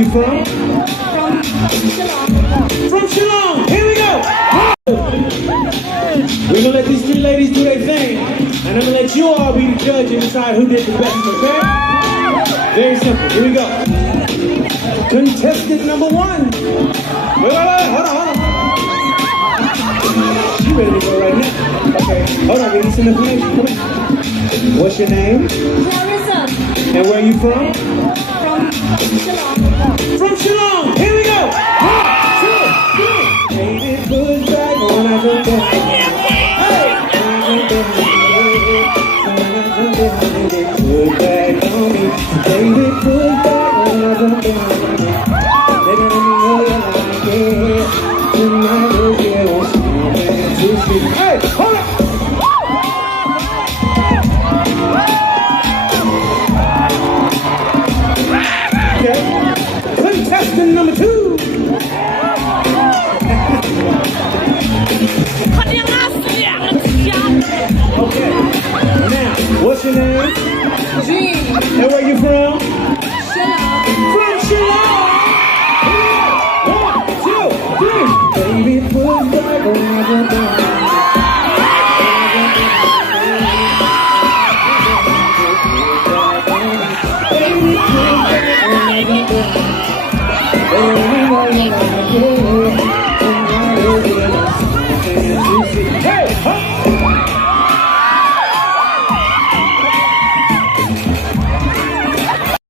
you from? From Shillong. From Shillong. Here we go. We're gonna let these three ladies do their thing, and I'm gonna let you all be the judge and decide who did the best, okay? Very simple. Here we go. Contestant number one. Wait, hold on. You ready to go right now? Okay, hold on, give me some information. Come on. What's your name? Clarissa. And where are you from? From Shillong. From Shillong. Here we go. 1, 2, 3. Baby, push back when I jump in. Hey! Push back on me. Baby, push back when I jump in. Baby, let me know you like it. Tonight we'll get on something to see. Hey, hold up. Okay. Contestant number 2. Okay. Now, what's your name? Dream. And where you from? Shillong. From Shillong. 1, 2, 3. Baby, push back on my